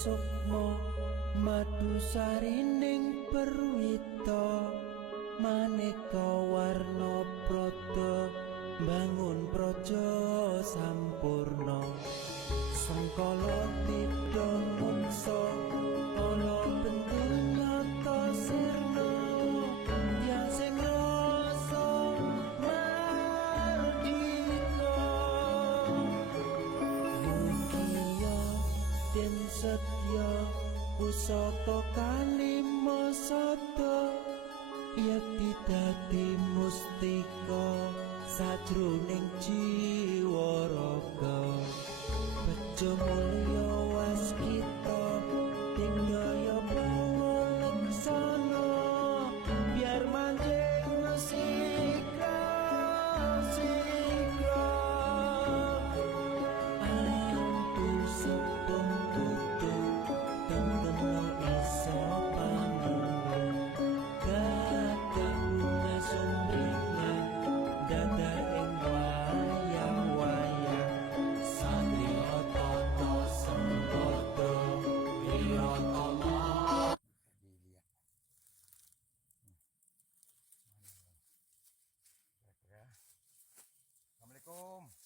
sukma madu sarining perwita maneka warna prada bangun praja sampurna sangkala tidha mungsa ana bentuk nyata sirna yang sing rasa mardika mugia den setya pusaka kalima sada yekti dadi mustika sajroning jiwa raga bejo mulya waskita dingdaya pangalaksana biar manjing sikra sikra antu sepung tutu tengeno iso panengan gagah bunga sumbringan dada ing wayang-wayang satria tata sempata wiyatama. Assalamualaikum.